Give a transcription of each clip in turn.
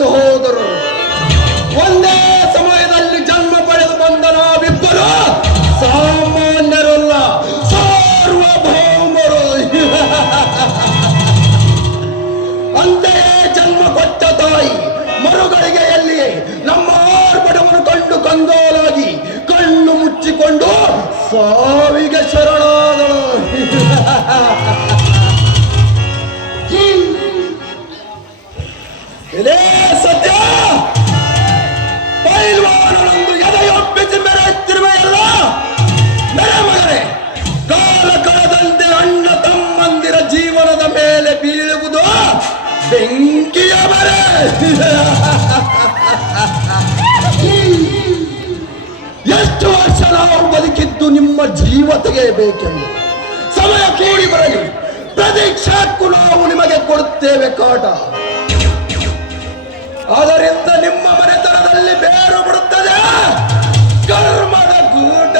ಸಹೋದರರು ಒಂದೇ ಸಮಯದಲ್ಲಿ ಜನ್ಮ ಪಡೆದು ಬಂದ ನಾವಿಬ್ಬರು ಸಾಮಾನ್ಯರಲ್ಲ, ಸಾರ್ವಭೌಮರು. ಅಂತೆಯೇ ಜನ್ಮ ಕೊಟ್ಟ ತಾಯಿ ಮರುಗಳಿಗೆಯಲ್ಲಿ ನಮ್ಮ ಆರ್ಭಟವನ್ನು ಕಂಡು ಕಂಗಾಲಾಗಿ ಕಣ್ಣು ಮುಚ್ಚಿಕೊಂಡು ಸಾವಿಗೆ ಶರಣಾದಳು. ಇದೇ ಸತ್ಯ. ಪೈಲ್ವಾನನೊಂದು ಎದೆಯೊಪ್ಪಿಸಿ ಮೆರೆಯುತ್ತಿರುವೆಯಲ್ಲ ಮೆರೆ ಮಗನೇ, ಕಾಲ ಕಳೆದಂತೆ ಅಣ್ಣ ತಮ್ಮಂದಿರ ಜೀವನದ ಮೇಲೆ ಬೀಳುವುದು ಬೆಂಕಿಯ ಮರೆ. ಎಷ್ಟು ವರ್ಷ ನಾವು ಬದುಕಿದ್ದು ನಿಮ್ಮ ಜೀವ ತೆಗೆಯಬೇಕೆಂದು ಸಮಯ ಕೂಡಿ ಬರಲಿ, ಪ್ರತೀಕ್ಷಾಕ್ಕೂ ನಾವು ನಿಮಗೆ ಕೊಡುತ್ತೇವೆ ಕಾಟ. ಅದರಿಂದ ನಿಮ್ಮ ಮನೆತನದಲ್ಲಿ ಬೇರು ಬಿಡುತ್ತದೆ ಕರ್ಮದ ಗೂಟ.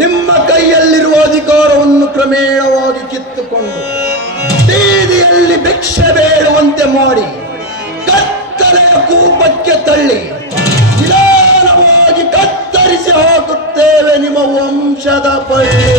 ನಿಮ್ಮ ಕೈಯಲ್ಲಿರುವ ಅಧಿಕಾರವನ್ನು ಕ್ರಮೇಣವಾಗಿ ಕಿತ್ತುಕೊಂಡು ಬೀದಿಯಲ್ಲಿ ಭಿಕ್ಷೆ ಬೇಡುವಂತೆ ಮಾಡಿ ಕತ್ತಲೆಯ ಕೂಪಕ್ಕೆ ತಳ್ಳಿ ನಿಧಾನವಾಗಿ ಕತ್ತರಿಸಿ ಹಾಕುತ್ತೇವೆ ನಿಮ್ಮ ವಂಶದ ಪಳ್ಳಿ.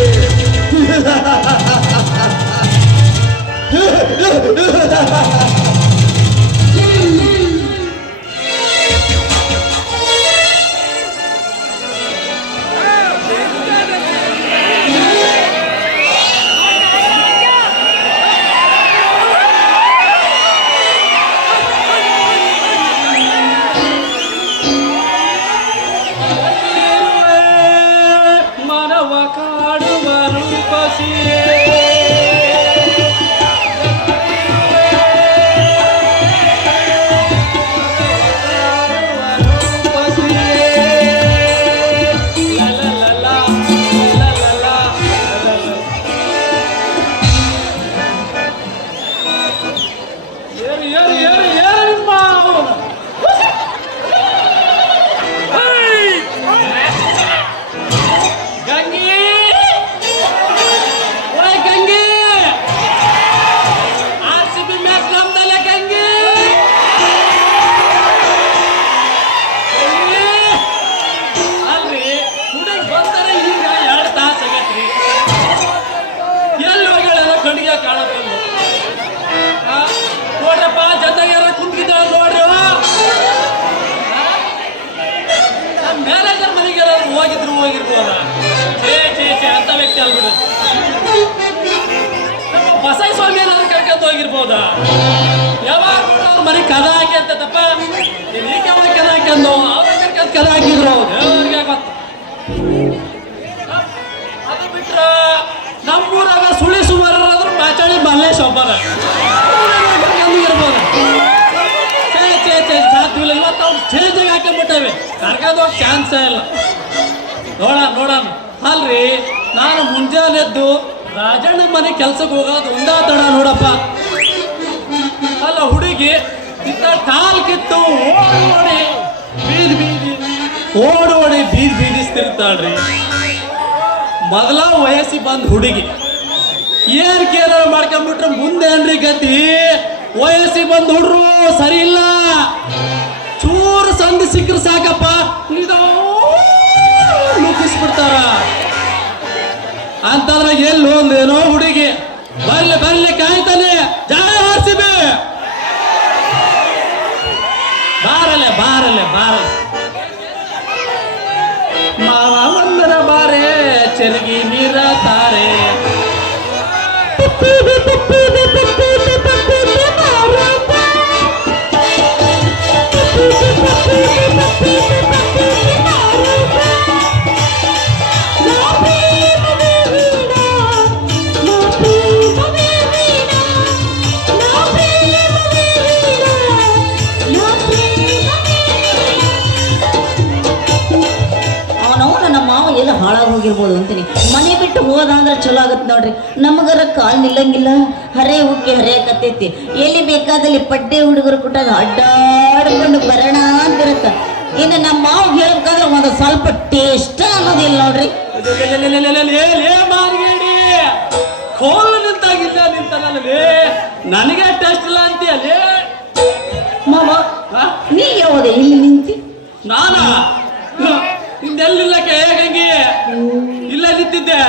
ಹೋಗಿರ್ಬೋದ ಅಂತ ವ್ಯಕ್ತಿ ಅಲ್ಬಿಡು. ಬಸೈ ಸ್ವಾಮಿ ಏನಾದ್ರು ಕರ್ಕೊಂಡು ಹೋಗಿರ್ಬೋದ? ಯಾವಾಗ ಅವ್ರ ಮನೆ ಕದ ಹಾಕಿ ಅಂತ ತಪ್ಪ ನೀಕೆ ಒಳಗೆ ಕದ ಹಾಕ್ಯಂದು ಅವ್ರ ಕರ್ಕೊಂಡು ಕದ ಹಾಕಿದ್ರು ಅವ್ರಿಗೆ ಗೊತ್ತ. ಅದು ಬಿಟ್ರ ನಮ್ಮೂರಾಗ ಸುಳಿ ಸುಮಾರು ಮಾಚಾಳಿ ಮಲ್ಲೇಶ್ ಒಬ್ಬರ ಕರ್ಕೊಂಡು ಇರ್ಬೋದು. ಸಾಧ್ಯವಿಲ್ಲ. ಇವತ್ತು ಅವ್ರು ಸ್ಟೇಜಿಗೆ ಹಾಕೊಂಡ್ಬಿಟ್ಟವೆ, ಕರ್ಕೊಂಡು ಹೋಗಿ ಚಾನ್ಸೇ ಇಲ್ಲ. ನೋಡೋಣ ಅಲ್ರಿ, ನಾನು ಮುಂಜಾನೆ ಎದ್ದು ರಾಜಣ್ಣ ಮನೆ ಕೆಲ್ಸಕ್ಕೆ ಹೋಗೋದು ಒಂದಾ ತಡ ನೋಡಪ್ಪ. ಅಲ್ಲ ಹುಡುಗಿ ಇತ್ತ ಕಾಲ್ ಕಿತ್ತು ಓಡಿ ಬೀದಿಸ್ತಿರ್ತಾಳ್ರಿ. ಮೊದಲ ವಯಸ್ಸಿ ಬಂದ್ ಹುಡುಗಿ ಏನ್ ಕೇರ ಮಾಡ್ಕೊಂಡ್ಬಿಟ್ರೆ ಮುಂದೆ ಏನ್ರಿ ಗತಿ? ವಯಸ್ಸಿ ಬಂದ್ ಹುಡ್ರು ಸರಿ ಇಲ್ಲ. ಚೂರು ಸಂಧಿ ಸಿಕ್ಕರು ಸಾಕಪ್ಪ ಮುಗಿಸ್ಬಿಡ್ತಾರ. ಅಂತಂದ್ರೆ ಎಲ್ಲಿ ಒಂದೇನೋ ಹುಡುಗಿ ಬರ್ಲಿ ಕಾಯ್ತಾನೆ. ಜಯ ಆರ್ಸಿಬಿ ಬಾರಲೆ ಮಾವ ಒಂದರ ಬಾರೆ ಚೆರಗಿ ನೀರ ತಾರೆ. ಹಾಳಾಗಿ ಹೋಗಿರ್ಬೋದು ಅಂತೀನಿ. ಮನೆ ಬಿಟ್ಟು ಹೋದಂದ್ರೆ ಚಲೋ ಆಗತ್ತೆ ನೋಡ್ರಿ. ನಮಗರ ಕಾಲ್ ನಿಲ್ಲಂಗಿಲ್ಲ, ಹರೇ ಉಕ್ಕಿ ಹರಿಯಕತ್ತೈತಿ. ಎಲ್ಲಿ ಬೇಕಾದಲ್ಲಿ ಪಡ್ಡೆ ಹುಡುಗರು ಕುಟ್ಟಾಗ ಅಡ್ಡಾಡ್ಕೊಂಡು ಬರೋಣ ಅಂತಿರತ್ತ. ಇನ್ನು ನಮ್ಮ ಮಾವು ಹೇಳ್ಬೇಕಾದ್ರೆ ಒಂದು ಸ್ವಲ್ಪ ಟೇಸ್ಟ್ ಅನ್ನೋದಿಲ್ಲ ನೋಡ್ರಿ. ಕೋಲು ನಿಂತಾಗಿಲ್ಲ ಅಲ್ಲಿ ನನಗೆ ಟೆಸ್ಟ್ ಇಲ್ಲ ಅಂತೀಯಲ್ಲಿ ಮಾವ ನೀ ಯಾವಾಗ ಇಲ್ಲಿ ನಿಂತಿ ನಾನ ನಿಂದೆಲ್ಲಿಲ್ಲಕ್ಕೆ ಹೇಗಂಗಿ ಇಲ್ಲ ನಿಂತಿದ್ದೆ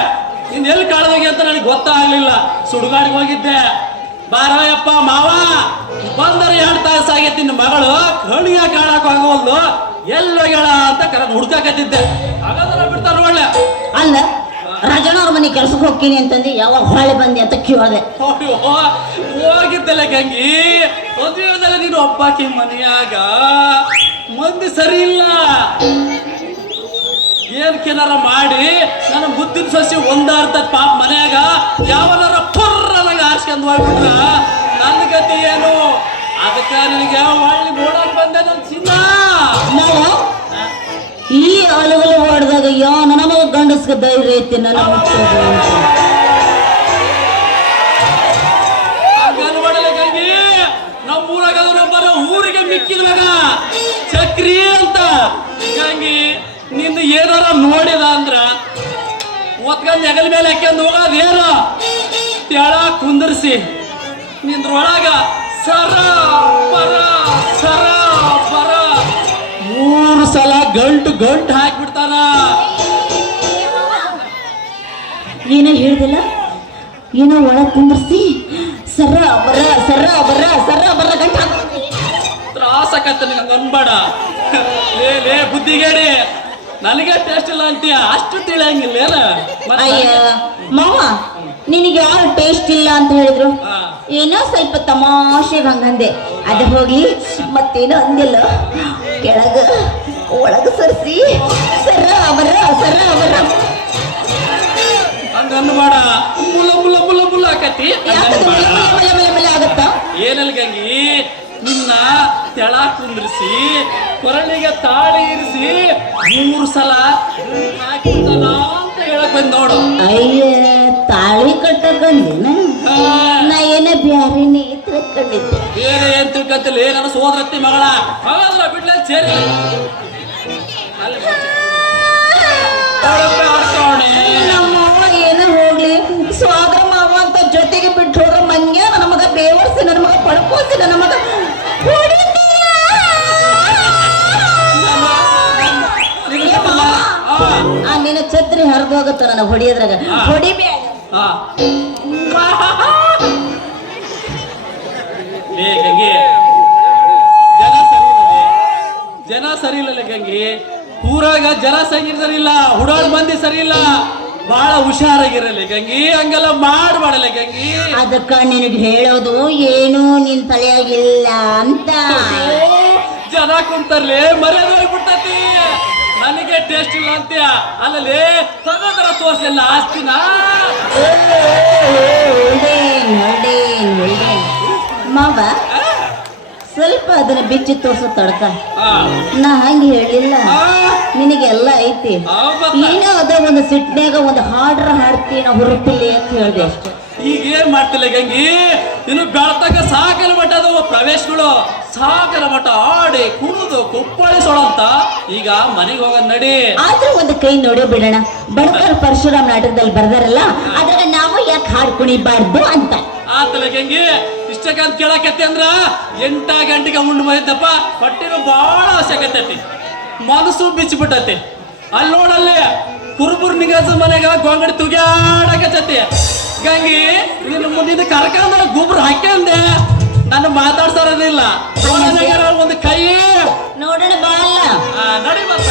ನಿಂದ ಎಲ್ಲಿ ಕಾಳದೋಗಿ ಅಂತ ನನಗೆ ಗೊತ್ತಾಗ್ಲಿಲ್ಲ ಸುಡುಗಾಡಿಗೆ ಹೋಗಿದ್ದೆ ಬಾರಯ್ಯಪ್ಪ ಮಾವ ಬಂದರೆ 2 ತಾಸು ಆಗೈತಿ ನಿನ್ನ ಮಗಳು ಕಣಿಗೆ ಕಾಣಕ್ ಆಗೋಲ್ದು ಎಲ್ಲೋಗ್ಯಾಳ ಅಂತ ಹುಡ್ಕಾಕತ್ತಿದ್ದೆ ಹಾಗಾದ್ರೆ ಬಿಡ್ತಾರ ಒಳ್ಳೆ ಅಲ್ಲ ರಾಜಣ್ಣವ್ರ ಮನೆ ಕೆಲ್ಸಕ್ಕೆ ಹೋಗ್ತೀನಿ ಅಂತಂದು ಯಾವಾಗ ಹೊಳೆ ಬಂದೆ ಅಂತ ಕೇಳಿದೆ ಹೋಗಿದ್ದಲ್ಲ ಗಂಗಿ ಮದುವೆದಲ್ಲ ನೀನು ಒಬ್ಬಾಕಿ ಮನೆಯಾಗ ಮಂದಿ ಸರಿ ಇಲ್ಲ ಏನ್ಕೇನಾರ ಮಾಡಿ ನನ್ನ ಬುದ್ಧಿನ ಸಸಿ ಒಂದಾರ್ಥ ಪಾಪ ಮನ್ಯಾಗ ಯಾವನಾರ ಪುರ್ರನಾಗ ಆರ್ಸ್ಕೊಂಡ್ ಹೋಗ್ಬಿಟ್ರ ನನ್ನ ಗತಿ ಏನು ಅದಕ್ಕೆ ನಿನಗೆ ಒಳ್ಳೆ ನೋಡಕ್ ಬಂದೆ ನನ್ನ ಚಿನ್ನ ನಾವು ಈ ಅಲಗಲು ಹೊಡೆದಾಗ ಯಾವ ನಮಗ ಗಂಡಸ್ಗ ಧೈರ್ಯ ಐತಿ ನನ್ನ ಗಲ್ಬಡಲೆ ಗಂಗಿ ನಮ್ಮೂರಾಗ ಬರೋ ಊರಿಗೆ ಮಿಕ್ಕಿದ ಮಗ ಚಕ್ರಿ ಅಂತ ಗಂಗಿ ನಿಂದು ಏನಾರ ನೋಡಿದ ಅಂದ್ರ ಒತ್ಕೊಂಡ್ ಹೆಗಲ ಮೇಲೆ ಹಾಕ್ಯಂದು ಹೋಗೋದೇನು ತೆಳ ಕುಂದರ್ಸಿ ನಿಂದ್ರೊಳಗ ಸರ ಪರ 3 ಸಲ ಗಂಟು ಹಾಕ್ಬಿಡ್ತಾರ ಏನೋ ಹೇಳ್ದಿಲ್ಲ ಏನೋ ಒಳ ಕುಂದ್ರಿಸಿ ಸರ ಬರ ಗಂಟ ತ್ರಾಸಕತ್ತ ನಿಂಗೆ ಅನ್ಬೇಡ ಲೇ ಬುದ್ಧಿಗೇಡಿ ನನಗೆ ಟೇಸ್ಟ್ ಇಲ್ಲ ಅಂತೀಯ ಅಷ್ಟು ತಿಳಿಯಂಗಿಲ್ಲ ಏನ ಅಯ್ಯ ಮಾವ ನಿನಗೆ ಯಾರು ಟೇಸ್ಟ್ ಇಲ್ಲ ಅಂತ ಹೇಳಿದ್ರು ಏನೋ ಸ್ವಲ್ಪ ತಮಾಷೆಗೆ ಹಂಗಂದೆ ಅದು ಹೋಗ್ಲಿ ಮತ್ತೇನೋ ಅಂದಿಲ್ಲ ಕೆಳಗ ಒಳಗ ಸರಿಸಿ ಸರ ಬರ ಹಂಗ ಅನ್ಬೇಡ ಮುಲ್ಲ ಆಕತಿ ಆಗತ್ತ ಏನಲ್ ಗಂಗಿ ನಿನ್ನ ತೆಳ ಕುಂದ್ರಿಸಿ ಕೊರಳಿಗೆ ತಾಳಿ ಇರಿಸಿ 3 ಸಲ ಹಾಕಿರ್ತಾನ ಅಂತ ಹೇಳಕ್ ಬಂದ್ ನೋಡು ಅಯ್ಯ ತಾಳಿ ಕಟ್ಟಕಂದಿನ ನಾ ಏನ ಬ್ಯಾರೇನೆ ತಿಳ್ಕೊಂಡಿದ್ದೆ ಬೇರೆ ಏನ್ ತಿಳ್ಕಂತಿಲ್ಲ ನನ್ನ ಸೋದರತ್ತಿ ಮಗಳ ಹಾಗಾದ್ರ ಬಿಡ್ಲ ಸೇರಿ ನಮ್ಮವ್ವ ಏನ ಹೋಗ್ಲಿ ಸ್ವಾದ್ರ ಮಾವ ಅಂತ ಜೊತೆಗೆ ಬಿಟ್ಟು ಹೋದ್ರ ಮಂಗ್ಯ ನನ್ನ ಮಗ ಬೇವರ್ಸಿ ನನ್ನ ಮಗ ಪಡ್ಕೋಸಿ ನನ್ನ ಮಗ ನಿನ್ನ ಛತ್ರಿ ಹರಿದು ಹೋಗುತ್ತ ನನಗೆ ಹೊಡಿಯೋದ್ರಾಗ ಹೊಡಿಬೇಡ ಗಂಗಿ ಜನ ಸರಿ ಇಲ್ಲ ಗಂಗಿ ಊರಾಗ ಜನ ಸರಿ ಇಲ್ಲ ಹುಡಾಳ್ ಮಂದಿ ಸರಿ ಇಲ್ಲ ಬಹಳ ಹುಷಾರಾಗಿರಲಿ ಗಂಗಿ ಹಂಗೆಲ್ಲ ಮಾಡಬಾಡಲ್ಲ ಗಂಗಿ ಅದಕ್ಕ ನಿನಗೆ ಹೇಳೋದು ಏನು ನಿನ್ ತಲೆಯಾಗಿಲ್ಲ ಅಂತ ಜನ ಕುಂತರ್ಲಿ ಮರ್ಯಾದೆ ಬಿಡ್ತತಿ ನನಗೆ ಟೇಸ್ಟ್ ಇಲ್ಲ ಅಂತ್ಯ ಅಲ್ಲಲ್ಲಿ ತಗೋದ್ರ ತೋರ್ಸಲಿಲ್ಲ ಆಸ್ತಿನ ಮಾವ ಸ್ವಲ್ಪ ಅದನ್ನ ಬಿಚ್ಚಿ ತೋರ್ಸೋ ತಡ್ಕ ನಾ ಹಂಗೆ ಹೇಳಿಲ್ಲ ನಿನಗೆಲ್ಲ ಐತಿ ಏನೋ ಅದ ಒಂದು ಸಿಟ್ನ್ಯಾಗ ಒಂದು ಹಾಡ್ರ ಹಾಡ್ತಿ ನಾ ಹುರುಪಿಲ್ಲಿ ಅಂತ ಹೇಳ್ದೆ ಅಷ್ಟೆ ಈಗ ಏನ್ ಮಾಡ್ತಿಲ್ಲ ಗಂಗಿ ಇನ್ನು ಬೆಳತಕ್ಕ ಸಾಗರ ಮಠದ ಪ್ರವೇಶಗಳು ಸಾಗರ ಮಠ ಆಡಿ ಕುಣಿದು ಕುಪ್ಪಳಿಸೋಳಂತ ಈಗ ಮನೆಗೆ ಹೋಗೋದ್ ನಡಿ ಆದ್ರೂ ಒಂದು ಕೈ ನೋಡೋ ಬಿಡೋಣ ಬಡಕರ್ ಪರಶುರಾಮ್ ನಾಟಕದಲ್ಲಿ ಬರ್ದಾರಲ್ಲ ಅದ್ರಾಗ ನಾವು ಯಾಕೆ ಹಾಡ್ ಕುಣಿಬಾರ್ದು ಅಂತ ಆತಲ್ಲ ಗಂಗಿ ಇಷ್ಟಕ್ಕಂತ ಕೇಳಕತ್ತಿ ಅಂದ್ರ 8 ಗಂಟೆಗೆ ಉಂಡು ಬಂದಿದ್ದಪ್ಪ ಹೊಟ್ಟಿನೂ ಬಹಳ ಅವಶ್ಯಕತೆ ಮನಸ್ಸು ಬಿಚ್ಚಿಬಿಟ್ಟತಿ ಅಲ್ಲಿ ನೋಡಲ್ಲಿ ಕುರುಬುರ್ ನಿಗಸ ಮನೆಗ ಗೊಂಗಡಿ ತುಗ್ಯಾಡಕತ್ತತಿ ಗಂಗಿ ನಿನ್ನ ಕರ್ಕಂದ ಗೊಬ್ಬರ ಹಾಕ್ಯಂದೆ ನಾನು ಮಾತಾಡ್ಸೋದಿಲ್ಲ ಒಂದು ಕೈ ನೋಡೋಣ ಬಾಳ ನಡಿ ಮತ್ತ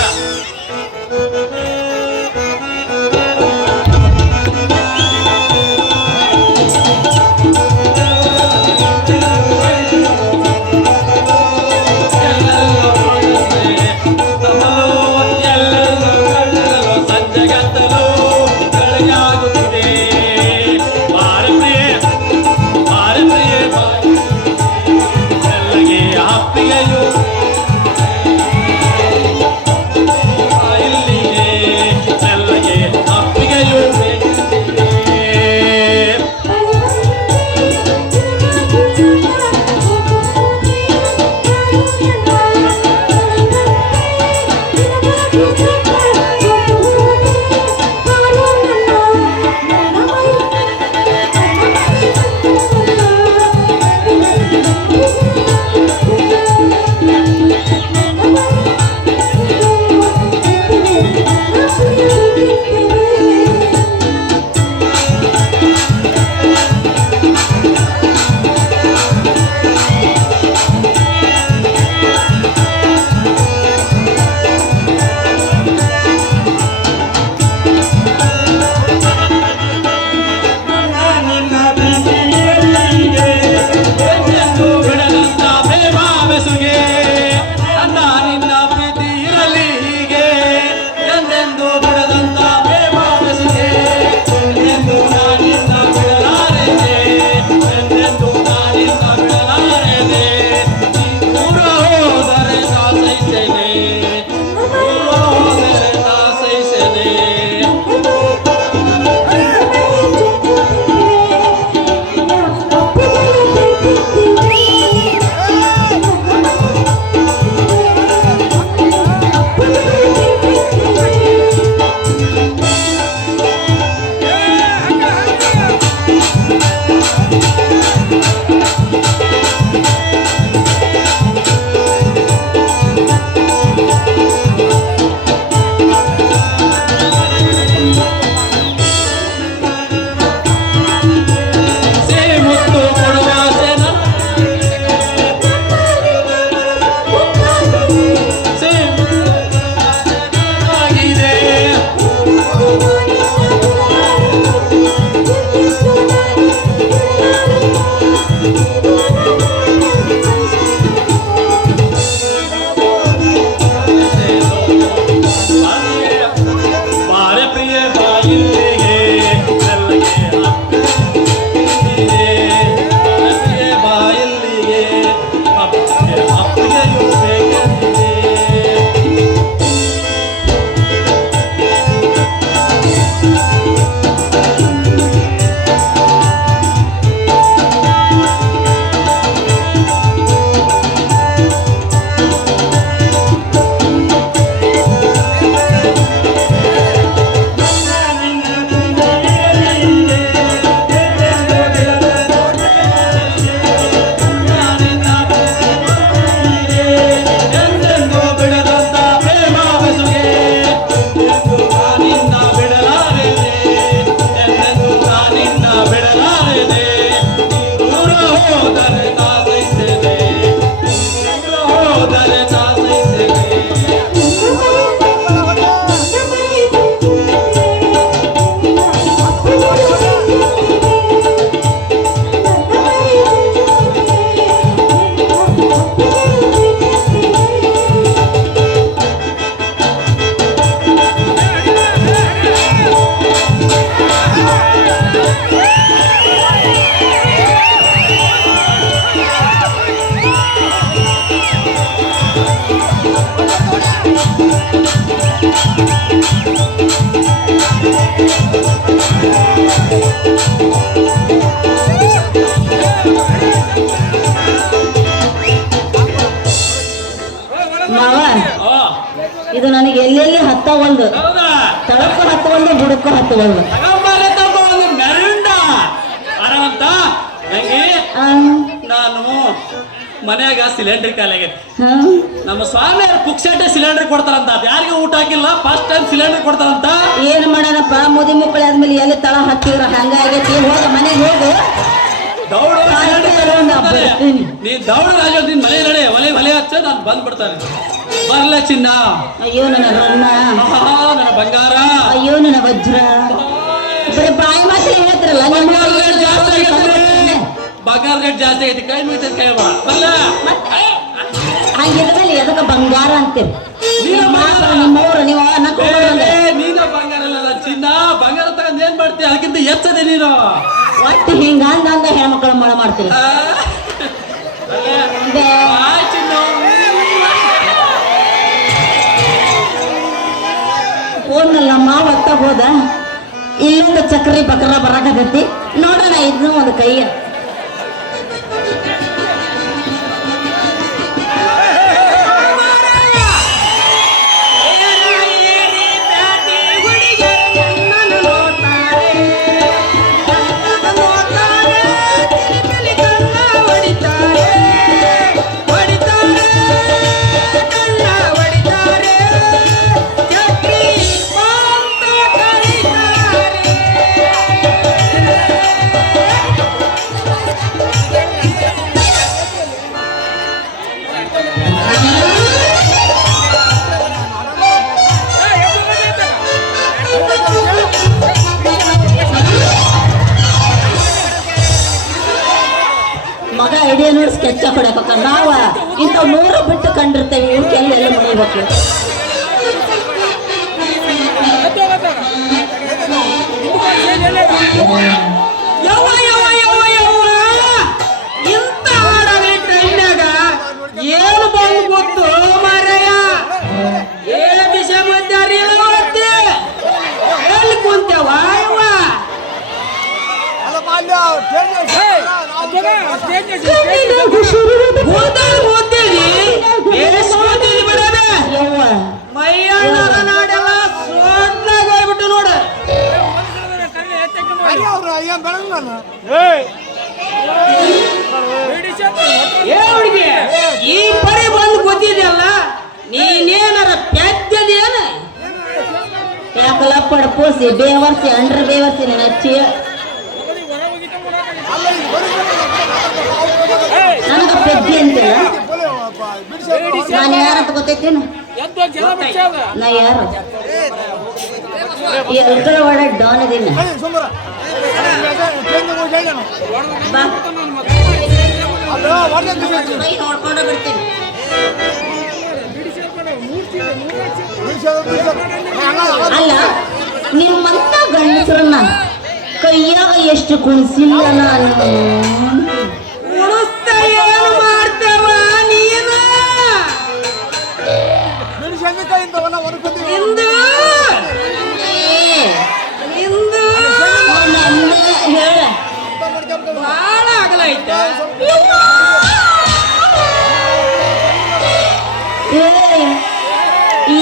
ಇದು ನನಗೆ ಎಲ್ಲೆಲ್ಲಿ ಹತ್ತವಲ್ದು, ಹೌದಾ ತಳಕ್ಕೂ ಹತ್ತವಲ್ದು, ಬುಡಕ್ಕೂ ಹತ್ತವಲ್ದು. ತಗೊಂಬಾರೆ ತಗೋ ಒಂದು ಮೆರುಂಡ ಆರಾಮಂತ ನಂಗೆ. ಆ, ನಾನು ಮನ್ಯಾಗ ಸಿಲಿಂಡರ್ ಖಾಲಿ ಆಗೈತಿ. ಹಾ. ನಮ್ಮ ಸ್ವಾಮಿಯವ್ರು ಪುಕ್ಸಟ್ಟೆ ಸಿಲಿಂಡರ್ ಕೊಡ್ತಾರಂತ. ಅದು ಯಾರಿಗೂ ಊಟ ಹಾಕಿಲ್ಲ, ಫಸ್ಟ್ ಟೈಮ್ ಸಿಲಿಂಡರ್ ಕೊಡ್ತಾರಂತ. ಏನ್ ಮಾಡೋಣಪ್ಪ, ಮುದಿ ಮುಕ್ಕಳಿ ಆದ್ಮೇಲೆ ಎಲ್ಲಿ ತಳ ಹತ್ತಿದ್ರ ಹಂಗಾಗೈತಿ. ಹೋಗ ಮನೆಗೆ ಹೋಗು. ದೌಡು ಬರ್ತೀನಿ. ನೀನ್ ದೌಡು ರಾಜ, ನಿನ್ ಮನೆ ನಡೆ, ಒಲೆ ಹಚ್ಚ, ನಾನು ಬಂದ್ಬಿಡ್ತಾನೆ. ಬರ್ಲ ಚಿನ್ನ, ಅಯ್ಯೋ ನನ್ನ ರನ್ನ, ನನ್ನ ಬಂಗಾರ, ಅಯ್ಯೋ ನನ್ನ ವಜ್ರ. ಬರೀ ಬಾಯಿ ಮಾತ್ರ ಹೇಳ್ತಿರಲ್ಲ, ನಿಮ್ಮ ಬಂಗಾರ ರೇಟ್ ಜಾಸ್ತಿ ಐತಿ. ಕೈ ಮುಗಿತ ಕೈ ಬಾ ಬರ್ಲ. ಹಂಗಿದ್ಮೇಲೆ ಎದಕ್ಕ ಬಂಗಾರ ಅಂತೀರಿ? ನೀನ ಮಾತ್ರ ನಿಮ್ಮವ್ರು ನೀವು ನೀನ ಬಂಗಾರ ಅಲ್ಲ ಚಿನ್ನ. ಬಂಗಾರ ತಗೊಂಡ್ ಏನ್ ಮಾಡ್ತೀಯ? ಅದಕ್ಕಿಂತ ಹೆಚ್ಚದೆ ನೀನು. ಒಟ್ಟು ಹಿಂಗ ಅಂದ ಹೆಣ್ಮಕ್ಳು ಮಳ ಮಾಡ್ತೀರಿ. ಫೋನ್ನಲ್ಲ ಮಾವ ಅತ್ತ ಹೋದ, ಇಲ್ಲಿಂದ ಚಕ್ರಿ ಬಕ್ರ ಬರಾಕತ್ತೈತಿ. ನೋಡೋಣ ಇದನ್ನು ಒಂದು ಕೈಯ. ಮಗ ಐಡಿಯಾ ನೋಡಿ ಸ್ಕೆಚ್ ಹೊಡಕ. ನಾವ ಇಂಥ 100 ಬಿಟ್ಟು ಕಂಡಿರ್ತೇವೆ, ಇವಕ್ಕೆಲ್ಲ ಎಲ್ಲ ಮಡಿಬೇಕು. ಇಂತ ಹಾಡಾಗಲಿ ಟೈಮ್ನಾಗ ಏನು ಬಂದು ಗೊತ್ತು ಮಾರಯ್ಯ? ಏಳ ವಿಷ ಮಧ್ಯಾರಿ ಎಲ್ಲಿ ಕುಂತೇವ ಮೈಯಣ್ಣರ ನಾಡೆಲ್ಲ ಸೋಟ್ನಾಗ ಹೋಗ್ಬಿಟ್ಟು ನೋಡ. ಏ ಹುಡುಗಿ, ಈ ಪರಿ ಬಂದು ಗೊತ್ತಿದೆಯಲ್ಲ, ನೀನೇನಾರ ಪ್ಯಾದ್ಯದೇನ? ಯಾಕಲ್ಲ ಪಡ್ಪೋಸಿ ಬೇವರ್ಸಿ ಅಂಡ್ರ ಬೇವರ್ಸಿ ನನ್ನ ಹಚ್ಚಿ ನನಗ ಪೆದ್ದಿ ಅಂತಿಲ್ಲ. ನಾನು ಯಾರಂತ ಗೊತ್ತೈತೇನು? ನಾ ಯಾರು? ಎಲ್ರ ಒಳ ಡಾನ್ ಇದೀನ. ನೋಡ್ಕೊಂಡ ಬಿಡ್ತೀನಿ. ಅಲ್ಲ, ನಿಮ್ಮಂತ ಗಂಡಸರನ್ನ ಕೈಯಾಗ ಎಷ್ಟು ಕುಣಿಸಿಲ್ಲ ನಾನು. ಏನು ಮಾಡ್ತೇವ ನೀನು? ಇಂದು ಹೇಳ ಬಹಳ ಆಗಲೈತ.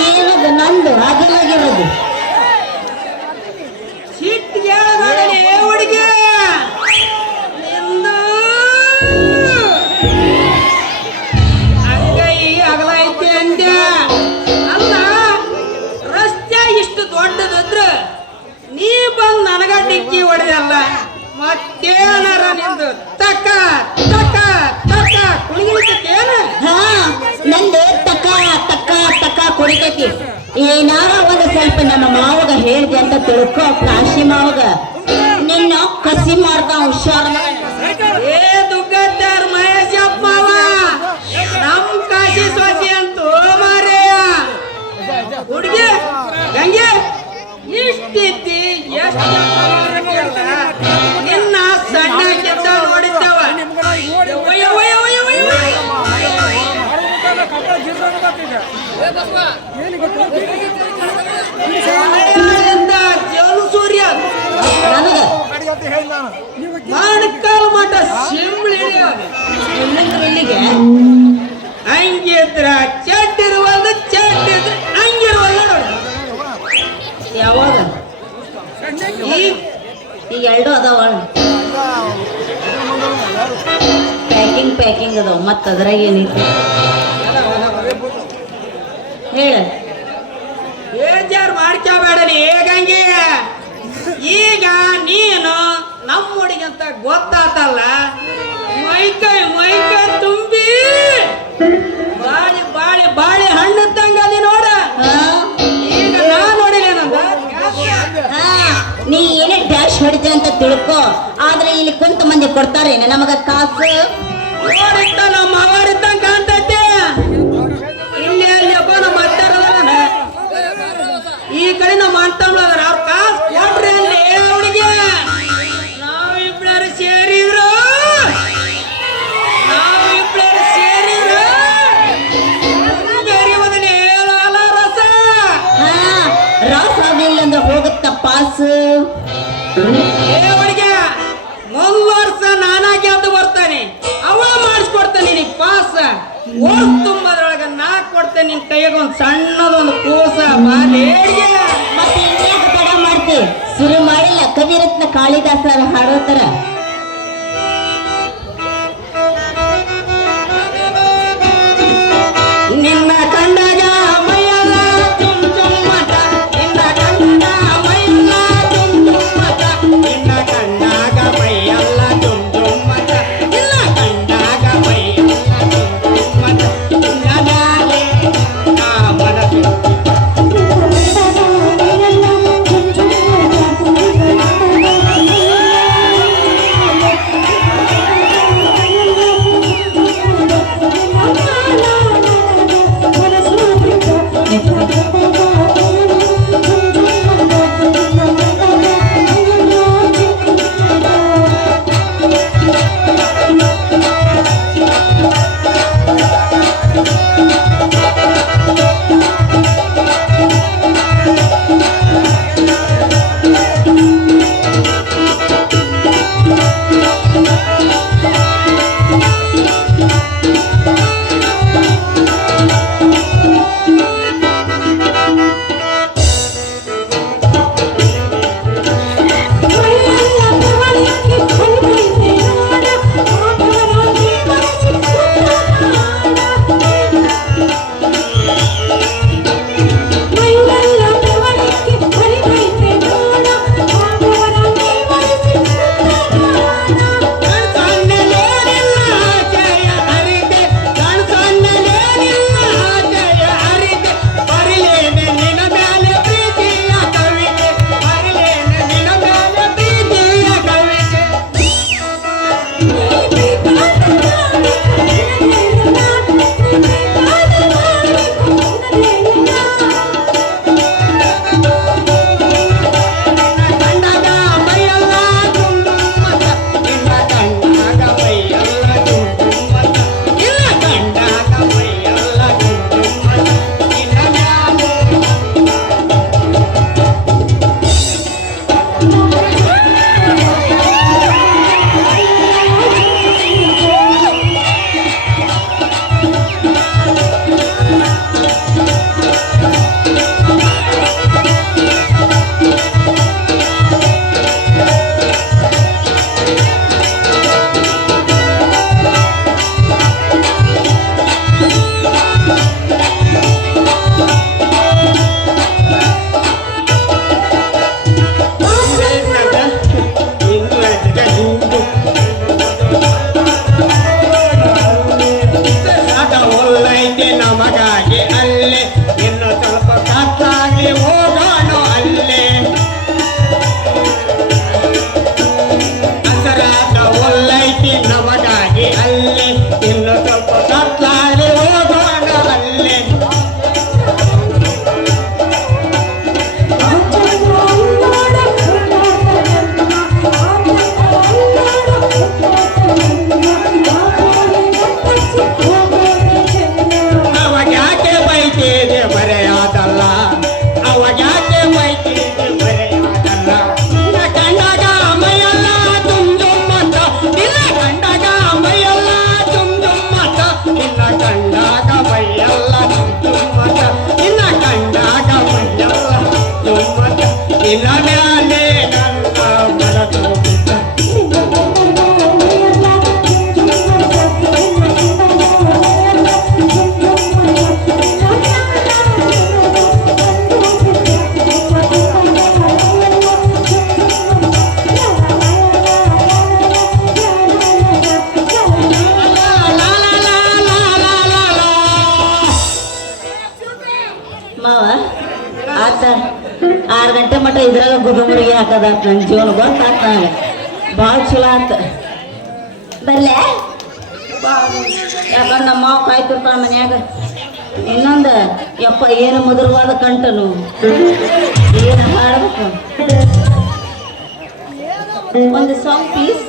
ಏನದು ನಂದು ಅಗಲಾಗಿರೋದು? ಸಿಟ್ಟಿಗೆ ಹುಡುಗಿ ಇಂದು ಅಂಗೈ ಅಗಲೈತೆ ಅಂದೆ. ಅಲ್ಲ, ರಸ್ತೆ ಇಷ್ಟು ದೊಡ್ಡದದ್ರ ನೀ ಬಂದು ನನಗ ಡಿಕ್ಕಿ ಹೊಡೆದಲ್ಲ, ಮತ್ತೇನಾರ ನಿಂದು ತಕ್ಕ ತಕ್ಕ ತಕ್ಕ ಕುಣಿಗಿರ್ತೇನ? ಹಾ, ನಂದು ತಕ್ಕ ತಕ್ಕ ತಕ್ಕ ಕುಡಿತೈತಿ. ಏನಾರ ಒಂದು ಸ್ವಲ್ಪ ನಮ್ಮ ಮಾವಗ ಹೇಳ್ದೆ ಅಂತ ತಿಳ್ಕೊ. ಕಾಶಿ ಮಾವಗ ನಿನ್ನ ಕಸಿ ಮಾಡ್ದ ಹುಷಾರ. ಏ ದುಗ್ಗದ್ದಾರ ಮಹೇಶಪ್ಪ ಮಾವ, ನಮ್ ಕಾಶಿ ಸೋಸಿ ಅಂತೂ ಮಾರೇಯ. ಹುಡುಗಿ ಗಂಗೆ ಇಷ್ಟಿತ್ತಿ ಎಷ್ಟು ನಿನ್ನ ಸಣ್ಣ ಕೆತ್ತ ನೋಡಿದ್ದಾವ. ಸೂರ್ಯ ನನಗ ಮಾಡಕಾಲ ಮಠ ಸಿಂಬಳಿ ಇಲ್ಲಿಗೆ ಹಂಗಿದ್ರ ಚಡ್ಡಿರುವಲ್ದು, ಚಡ್ಡಿದ್ರ ಹಂಗೆ ಎರಡು ಅದಾವ ಪ್ಯಾಕಿಂಗ್ ಅದಾವ ಮತ್ತ ಅದ್ರಾಗ ಏನೈತಿ ಹೇಳ ಬೇಜಾರು ಮಾಡ್ಕೋಬೇಡಲಿ ಹೇಗಂಗೆ ಈಗ ನೀನು ನಮ್ಮ ಹುಡುಗಿ ಅಂತ ಗೊತ್ತಾತಲ್ಲ ಮೈಕೈ ತುಂಬಿ ಬಾಳೆ ಹಣ್ಣು ತಂಗದಿ ನೋಡ ಈಗ ನಾ ನೋಡಿಲ್ಲ ನೀ ಏನೇ ಡ್ಯಾಶ್ ಹೊಡಿತೆ ಅಂತ ತಿಳ್ಕೊ ಆದ್ರೆ ಇಲ್ಲಿ ಕುಂತ ಮಂದಿ ಕೊಡ್ತಾರೇನೆ ನಮಗ ಕಾಸು ನೋಡಿದ್ದ ನಮ್ಮ ಅವರಿದ್ದಂಗ ಕಾಣ್ತೈತೆ ಇಲ್ಲಿ ಅಲ್ಲಿ ಒಬ್ಬ ನಮ್ಮ ಅಡ್ಡಾರ ಈ ಕಡೆ ನಮ್ಮ ಅಂಟಮ್ಳ ಅವ್ರ ಕಾಸು ಕೊಡ್ರಿ ಅಲ್ಲಿ ಅವಳಿಗೆ ನಾವಿಬ್ಳರು ಸೇರಿದ್ರು ಬೆರೆಯುವುದನ್ನೇ ಹೇಳಲ್ಲ ರಸ ರಾಸ್ ಆಗ್ಲಿಲ್ಲ ಅಂದ್ರೆ ಹೋಗುತ್ತ ಪಾಸ್ ಅವಳಿಗೆ ಮುಂದುವರ್ಸ ನಾನಾಗಿ ಅದು ಬರ್ತಾನೆ ಅವ ಮಾಡಿಸ್ಕೊಡ್ತಾನೆ ನಿನಗೆ ಪಾಸ ಓಸ್ ತುಂಬದ್ರೊಳಗ ನಾ ಕೊಡ್ತೇನೆ ನಿನ್ ಕೈಯಾಗ ಒಂದ್ ಸಣ್ಣದೊಂದು ಕೂಸ ಬಾಲೇಡಿಗೆ ಮತ್ತೆ ಇನ್ಯಾಕ ತಡ ಮಾಡ್ತಿ ಶುರು ಮಾಡಿಲ್ಲ ಕವಿರತ್ನ ಕಾಳಿದಾಸರ ಹಾಡೋ ತರ ನಿನ್ನ ಕಂಡಾಗ ಮೈಯಲ್ಲ ಚುಮ್ ಚುಮ್ಮಟ ನಿನ್ನ ಕಂಡ ಮೈಯಲ್ಲ ಚುಮ್ ಚುಮ್ಮಟ ನಿನ್ನ ಕಂಡಾಗ ಮೈಯಲ್ಲ ಚುಮ್ ಚುಮ್ಮಟ ನಿನ್ನ ಕಂಡಾಗ ಮೈಯಲ್ಲ ಚುಮ್ ಚುಮ್ಮಟ ನಿನ್ನದಾಗೆ ನಾ ಮನಸ್ಸು ಸಾಕದಾತ್ ನನ್ನ ಜೀವನ ಗೊತ್ತಾಗ್ತ ನನಗೆ ಭಾಳ ಚಲೋ ಆತ ಬರ್ಲೆ ಯಾಕಂದ್ರೆ ನಮ್ಮ ಮಾವು ಕಾಯ್ತಿರ್ತಾಳ ಮನ್ಯಾಗ ಇನ್ನೊಂದು ಯಪ್ಪ ಏನು ಮಧುರವಾದ ಕಂಠನು ಏನು ಹಾಡ್ಬೇಕು ಒಂದು ಸಾಂಗ್ ಪ್ಲೀಸ್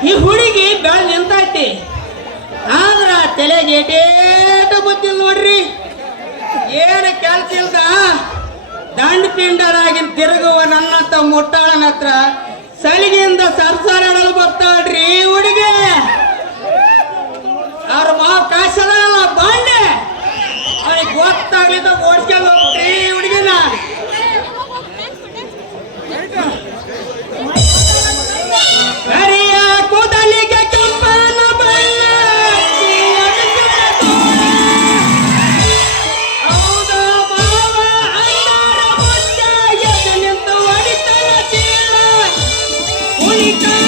ಈ ಹುಡುಗಿ ಬೆಳ ನಿಂತೈತಿ ಆದ್ರ ತಲೆಗೆ ಏಟೇಟ ಗೊತ್ತಿಲ್ಲ ನೋಡ್ರಿ ಏನು ಕೆಲ್ಸ ಇಲ್ದ ದಂಡ ಪಿಂಡರಾಗಿನ ತಿರುಗುವ ನನ್ನಂತ ಮುಟ್ಟಾಳನ ಹತ್ರ ಸಲಿಗೆಯಿಂದ ಸರ್ಸಾರಡಲು ಬರ್ತಾಳ್ರಿ ಹುಡುಗಿ ಅವ್ರ ಮಾವು ಕಾಸಲ್ಲ ಬಾಂಡೆ ಅವ್ರಿಗೆ ಗೊತ್ತಾಗ್ಲಿದ್ದ ಓಡಿಸ್ಕೊಂಡು ಹೋಗ್ರಿ ಹುಡುಗಿನ ಕರಿಯ ಕೂದಲಿಗೆ ಕೆಂಪನ ಬಣ್ಣ ಹೌದ ಮಾವ ಅಂದಾರ ಮುಂದ ಎದ್ದು ನಿಂತು ಹೊಡಿತಾಳ ಚೀಲ ಕುಣಿತಾಳ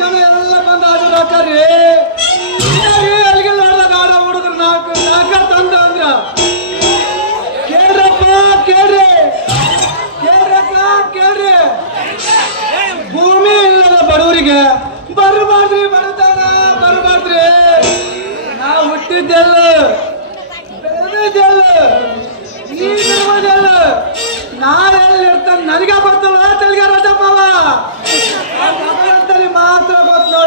ಜನ ಎಲ್ಲ ಬಂದು ಹಾಜರಾಕರಿ ಅಲ್ಲಿಗೆ ನೋಡಿದಾಗ ಆಡ ಹುಡುಗರು ನಾಟಕ ಹುಟ್ಟಿದ್ದೆಲ್ಲ ಬೆಳೆದಿದ್ದೆಲ್ಲ ಈಗಿರುವುದೆಲ್ಲ ನಾಳೆಲ್ಲಿ ಇರ್ತಾನೆ ನನಗೆ ಗೊತ್ತಲ್ಲ ತೆಲಿಗೆ ರಜಪ್ಪವ ಅಂತಲ್ಲಿ ಮಾತ್ರ ಗೊತ್ತು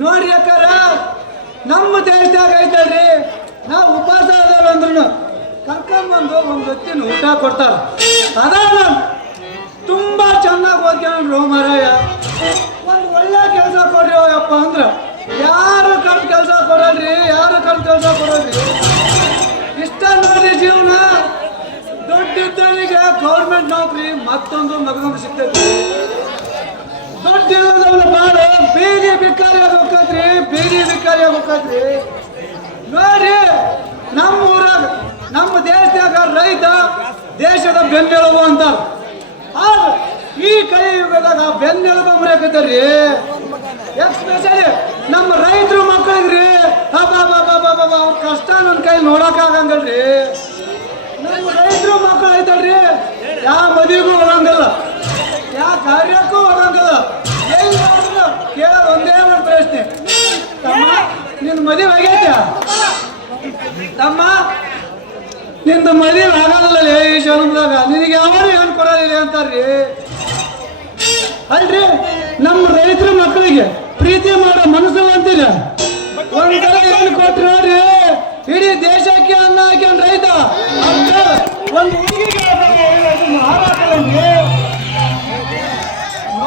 ನೋಡ್ರಿ ಅಕ್ಕಾರ ನಮ್ಮ ದೇಶದಾಗ ಐತಲ್ರಿ ನಾವು ಉಪವಾಸ ಅದಾರ ಅಂದ್ರೂ ಕರ್ಕೊಂಡ್ಬಂದು ಒಂದು ಹೊತ್ತಿನ ಊಟ ಕೊಡ್ತಾರ ಅದ ತುಂಬಾ ಚೆನ್ನಾಗಿ ಓದ್ಕೊಂಡ್ರು ಮಾರಾಯ ಒಂದು ಒಳ್ಳೆ ಕೆಲಸ ಕೊಡ್ರಿ ಅಪ್ಪ ಅಂದ್ರ ಯಾರು ಕಲ್ತು ಕೆಲಸ ಕೊಡಲ್ರಿ ಇಷ್ಟ ನೋಡ್ರಿ ಜೀವನ ದೊಡ್ಡಿದ್ದವರಿಗೆ ಗೌರ್ಮೆಂಟ್ ನೌಕರಿ ಮತ್ತೊಂದು ಮಗದೊಂದು ಸಿಗ್ತೈತಿ ದೊಡ್ಡ ಬಾಳ ಬೀದಿ ಬಿಕ್ಕಾರಿಯಾಗ ಹೋಗ್ತೈತ್ರಿ ನೋಡ್ರಿ ನಮ್ಮ ಊರಾಗ ನಮ್ಮ ದೇಶದಾಗ ರೈತ ದೇಶದ ಬೆನ್ನೆಲುಬು ಅಂತಾರ ಆದ್ರೆ ಈ ಕಲಿಯುಗದಾಗ ಬೆನ್ನೆಲುಬು ಮರೆಯಕತ್ತಾರ್ರಿ ಎಸ್ಪೆಷಲಿ ನಮ್ಮ ರೈತರು ಮಕ್ಕಳಿಗ್ರಿ ಅವ್ರ ಕಷ್ಟ ನನ್ನ ಕೈ ನೋಡಕ್ ಆಗಂಗಲ್ರಿ ನಮ್ಮ ರೈತರು ಮಕ್ಕಳು ಐತಲ್ರಿ ಯಾವ ಮದುವೆಗೂ ಹೋಗಂಗಿಲ್ಲ ಯಾವ ಕಾರ್ಯಕ್ಕೂ ಹೋಗಂಗಿಲ್ಲ ಎಲ್ಲಿ ಕೇಳೋದು ಒಂದೇ ಒಂದು ಪ್ರಶ್ನೆ ತಮ್ಮ ನಿನ್ನ ಮದುವೆ ಆಗೈತ್ಯಾ ತಮ್ಮ ನಿಂದು ಮದುವೆ ಆಗಲ್ಲ ಈ ಜನ್ಮದಾಗ ನಿನಗೆ ಯಾರು ಏನು ಕೊಡಲಿಲ್ಲ ಅಂತಾರ್ರಿ ಅಲ್ರಿ ನಮ್ಮ ರೈತರ ಮಕ್ಕಳಿಗೆ ಪ್ರೀತಿ ಮಾಡೋ ಮನಸ್ಸು ಅಂತೀರ ಒಂದ್ಸಲ ಏನು ಕೊಟ್ರಿ ನೋಡ್ರಿ ಇಡೀ ದೇಶಕ್ಕೆ ಅನ್ನ ಹಾಕ್ಯಾನ ರೈತ ಒಂದು